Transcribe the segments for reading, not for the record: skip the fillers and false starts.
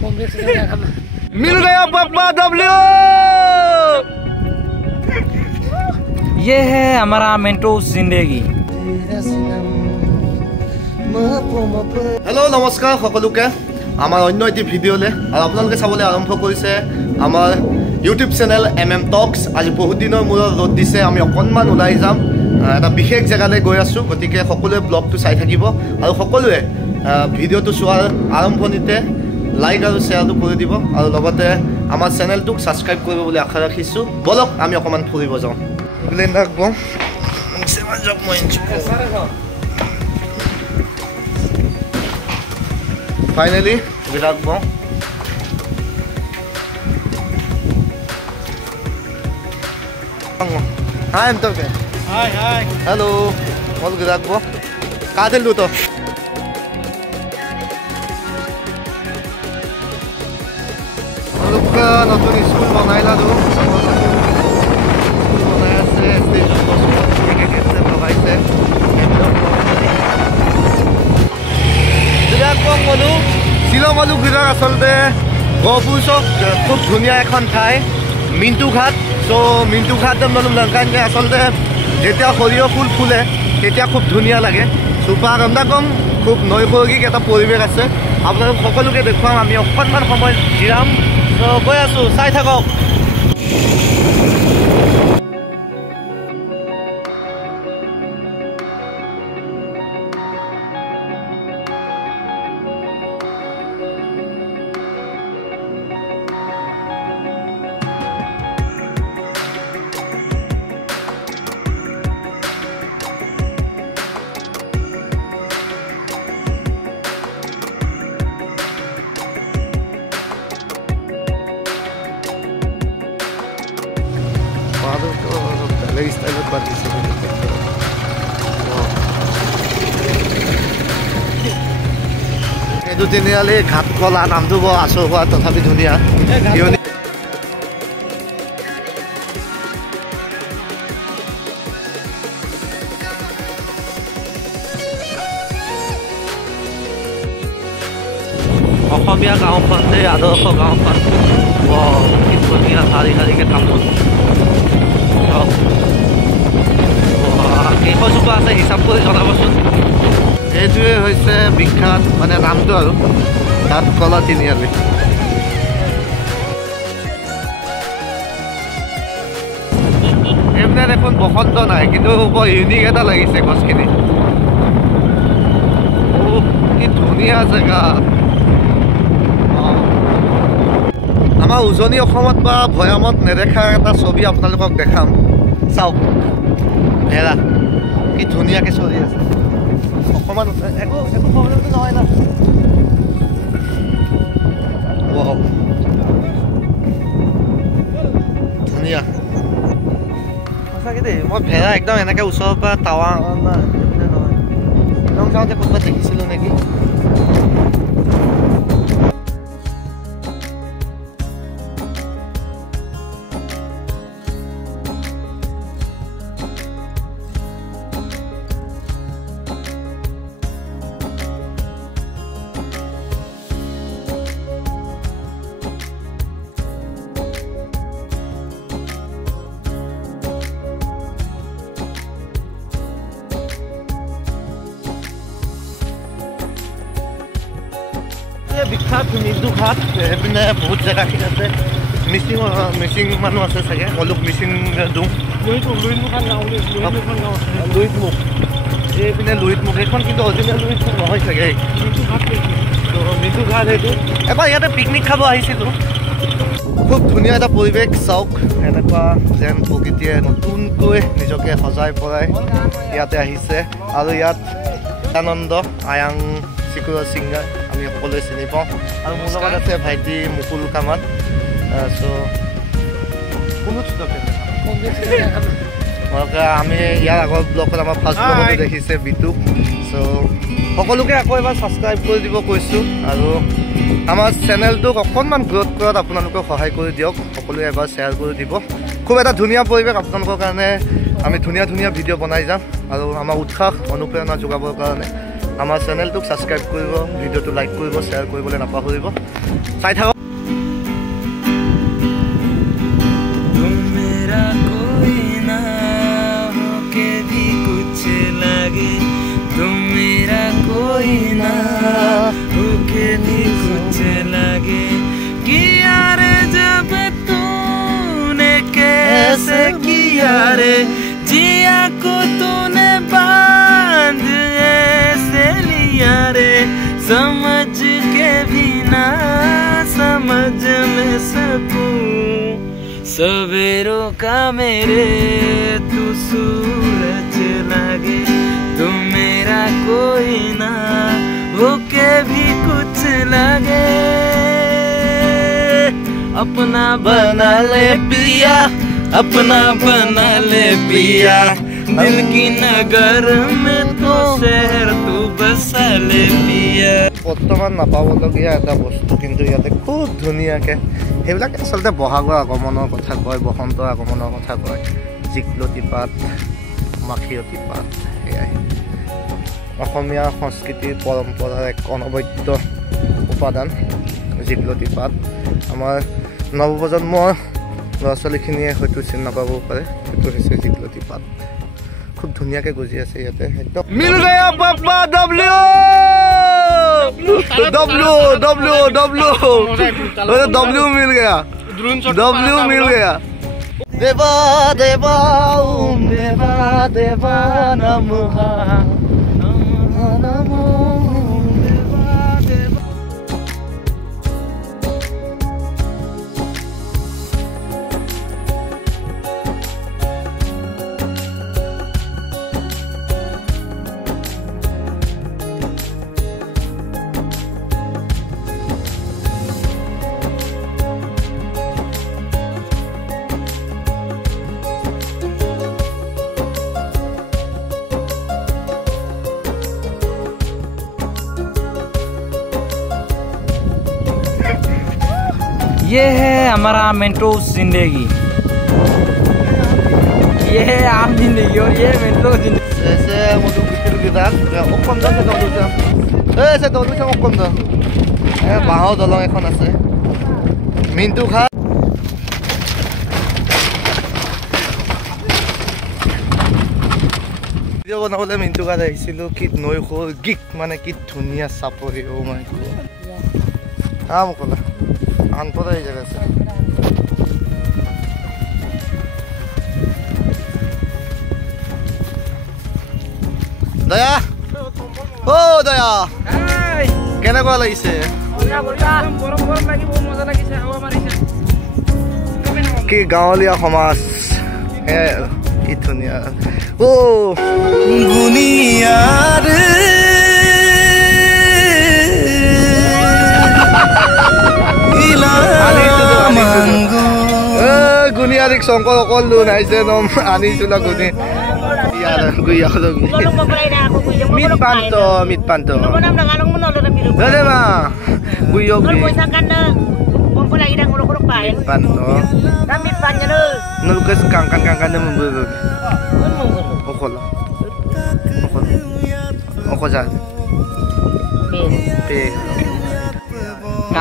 मिल गया पप्पा डब्ल्यू। ये है हमारा मेंटोस जिंदगी। हेलो नमस्कार सकलोके आमार अन्य एटी भिडिओले और आपलोके चाबले आरम्भ करिसे आमार यूट्यूब चैनल MM टक्स। आज बहुत दिनर मूरत रद दिसे आमी अकनमान उलाई जाम এটা বিশেষ জায়গালৈ গৈ আছো গতিকে সকলোৱে ব্লগটো চাই থাকিব আৰু সকলোৱে ভিডিওটো চোৱাৰ আৰম্ভণিতে লাইক আৰু শেয়াৰটো কৰি দিব আৰু লগতে আমাৰ চেনেলটোক সাবস্ক্ৰাইব কৰিব বুলি আশা ৰাখিছো। বলক আমি অকমান ফুৰিব যাওঁ। ব্লেন্ডাৰ গম সেমান জব মই ফাইনালি বিৰাট গম হাই এন্তকে हाय हाय हेलो बोल गिराक बो का दिलू तो लोका नतुन स्कूल बनाइला दो स्कूल बनाया से स्टेशन बस के कैसे लगाइसे गिराक बो बोलू शिलং बोलू गिराक আসলতে গপুসক খুব ধুনিয়া এখন ঠাই মিন্টু ঘাট। সো মিন্টু ঘাট মানে লঙ্কানে আসলতে যেতিয়া সৰিয়হ ফুল ফুলে তেতিয়া খুব ধুনীয়া লাগে। চুপা গন্দা কম খুব নৈসৰ্গিক এটা পৰিৱেশ আছে। আপোনালোক সকলোকে দেখুৱাম। আমি অকণমান সময় জিৰাম গৈ আছোঁ, চাই থাকক। এইটো তিনিআলি ঘাট কলা নামটো বৰ আচল হোৱা তথাপি ধুনীয়া। অসমীয়া গাঁওখন যে আদৰ্শ গাঁওখন কি ধুনীয়া শাৰী শাৰীকে তামোল কেইশজোপা আছে হিচাপ কৰি জনাবচোন। এইটোৱে হৈছে বিখ্যাত মানে নামটো আৰু ঘাট কলা তিনিআলি। এইপিনে দেখোন বসন্ত নাই কিন্তু বৰ ইউনিক এটা লাগিছে গছখিনি। কি ধুনীয়া জেগা। আমাৰ উজনি অসমত বা ভৈয়ামত নেদেখা এটা ছবি আপোনালোকক দেখাম। চাওক ভেড়া কি ধুনীয়াকৈ চলি আছে। অকণমান একো প্ৰব্লেমটো নহয় না। ধুনীয়া সঁচাকৈ দেই। মই ভেড়া একদম এনেকৈ ওচৰৰ পৰা টাৱা নহয় শ্বিলং যাওঁতে ক'ৰবাত দেখিছিলোঁ নেকি। বিখ্যাত মিন্টু ঘাট। এইপিনে বহুত জেগাখিনি আছে। মিচিং মানুহ আছে চাগে। অলপ মিচিং দুং লুইতমুখ এইপিনে লুইতমুখ এইখন কিন্তু অৰিজিনেল লুইতমুখ নহয় চাগে। মিন্টু ঘাট সেইটো এবাৰ ইয়াতে পিকনিক খাব আহিছিলোঁ। খুব ধুনীয়া এটা পৰিৱেশ। চাওক এনেকুৱা যেন প্ৰকৃতিয়ে নতুনকৈ নিজকে সজাই পৰাই ইয়াতে আহিছে। আৰু ইয়াত আনন্দ আয়াং চিকুৰৰ ছিংগাৰ আমি সকলোৱে চিনি পাওঁ। আৰু মোৰ লগত আছে ভাইটি মুকুল কামাত। আমি ইয়াৰ আগৰ ব্লগত আমাৰ ফাৰ্ষ্ট ব্লগতে দেখিছে বিটুক। চ' সকলোকে আকৌ এবাৰ ছাবস্ক্ৰাইব কৰি দিব কৈছোঁ আৰু আমাৰ চেনেলটোক অকণমান গ্ৰ'থ কৰাত আপোনালোকক সহায় কৰি দিয়ক। সকলোৱে এবাৰ শ্বেয়াৰ কৰি দিব। খুব এটা ধুনীয়া পৰিৱেশ আপোনালোকৰ কাৰণে। আমি ধুনীয়া ধুনীয়া ভিডিঅ' বনাই যাম আৰু আমাৰ উৎসাহ অনুপ্ৰেৰণা যোগাবৰ কাৰণে আমাৰ চেনেলটোক সাবস্ক্ৰাইব কৰিব ভিডিঅ'টো লাইক কৰিব শ্বেয়াৰ কৰিবলৈ নাপাহৰিব চাই থাকক तुम मेरा कोई ना हो के भी कुछ लगे तुम मेरा कोई ना हो के भी कुछ लगे किया रे जब तूने कैसे किया रे जिया को तूने बांध ऐसे लिया रे समझ के भी ना समझ में सकूं सवेरों का मेरे तू सूरज लगे तुम मेरा कोई ना होके भी कुछ लगे अपना बना ले पिया अपना बना ले पिया दिल की नगर में तो शहर तू बसा ले पिया বৰ্তমান নাপাবলগীয়া এটা বস্তু কিন্তু ইয়াতে খুব ধুনীয়াকৈ সেইবিলাক আচলতে বহাগৰ আগমনৰ কথা কয় বসন্তৰ আগমনৰ কথা কয় জিকলতি পাত মাখিয়তী পাত সেয়াই অসমীয়া সংস্কৃতিৰ পৰম্পৰাৰ এক অনবদ্য উপাদান জিকলতি পাত আমাৰ নৱপ্ৰজন্মৰ ল'ৰা ছোৱালীখিনিয়ে হয়তো চিনি নাপাব পাৰে সেইটো হৈছে জিকলতি পাত খুব ধুনীয়াকৈ গজি আছে ইয়াতে একদম মিল গয়া পাপা W W W W W मिल गया डब्ल्यू मिल गया देवा देवा ओम देवा देवा नमो नमो देवा देवा ये है हमारा मेंटोस जिंदगी ये है आम जिंदगी और ये मेंटोस जिंदगी ऐसे मुझे बिल्कुल गिदार ओकम दा से दौलुचा ऐसे दौलुचा ओकम दा ए बाहो दलং এখন আছে মিন্টু খা ভিডিও বনাবলে মিন্টু খা আহিছিল কি নৈ খোল গিক মানে কি ধুনিয়া চাপৰি ও মাই গড আম কলা আনপৰা এই জায়গা আছে দয়া ও দয়া কেনেকুৱা লাগিছে কি গাঁৱলীয়া সমাজ কি ধুনীয়া ও গুনিয়াৰ গুনিয়াৰিক শংকৰ অকল লোন আহিছে নম আনিছিল গুনি mit panto dale ma guyo panto nulukes kangkan de memburu okol okoja pe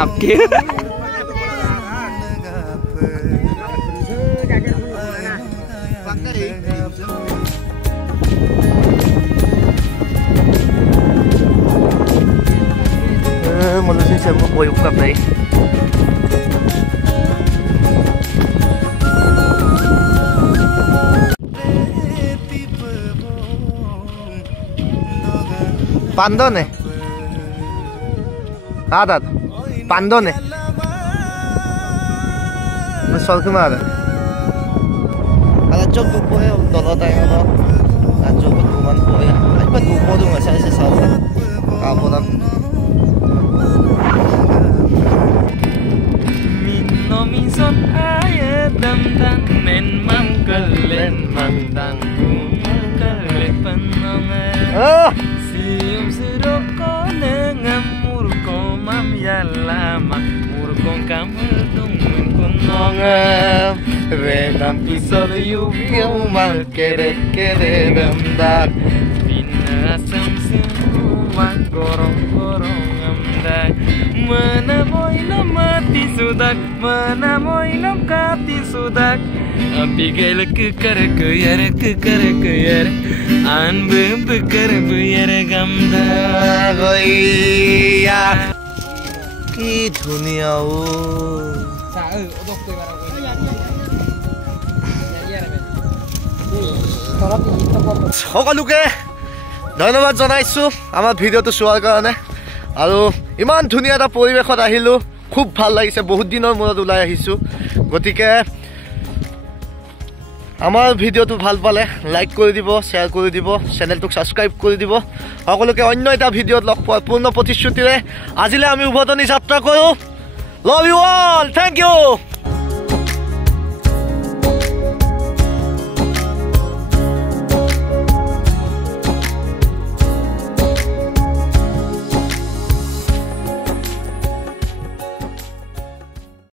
आपके malusin siya mo boy ukap na pandone adat pandone masal kemana ada cukup boy dolo tayo no ada cukup tuman boy ay pa tupo dong sa sawa kapo lang minsan ay damdang men mangkalen mandang kalepan nang sium siro ko nengam murko mam yalama murko kamul tungin kunong vedam pisar yubiu mal kere damdan pinasam sinuman gorong amdai mana moina mati sudak mana moina kati sudak abigel kar kuyar an bekar buyar gamda goya কি ধুনিয়া ও সকলোকে ধন্যবাদ জনাইছো আমাৰ ভিডিঅ'টো চোৱাৰ কাৰণে আৰু ইমান ধুনীয়া এটা পৰিৱেশত আহিলো খুব ভাল লাগিছে বহুত দিনৰ মূৰত ওলাই আহিছো গতিকে আমাৰ ভিডিঅ'টো ভাল পালে লাইক কৰি দিব শ্বেয়াৰ কৰি দিব চেনেলটোক সাবস্ক্ৰাইব কৰি দিব সকলোকে অন্য এটা ভিডিঅ'ত লগ পোৱাৰ পূৰ্ণ প্ৰতিশ্ৰুতিৰে আজিলৈ আমি উভতনি যাত্ৰা কৰো love you all thank U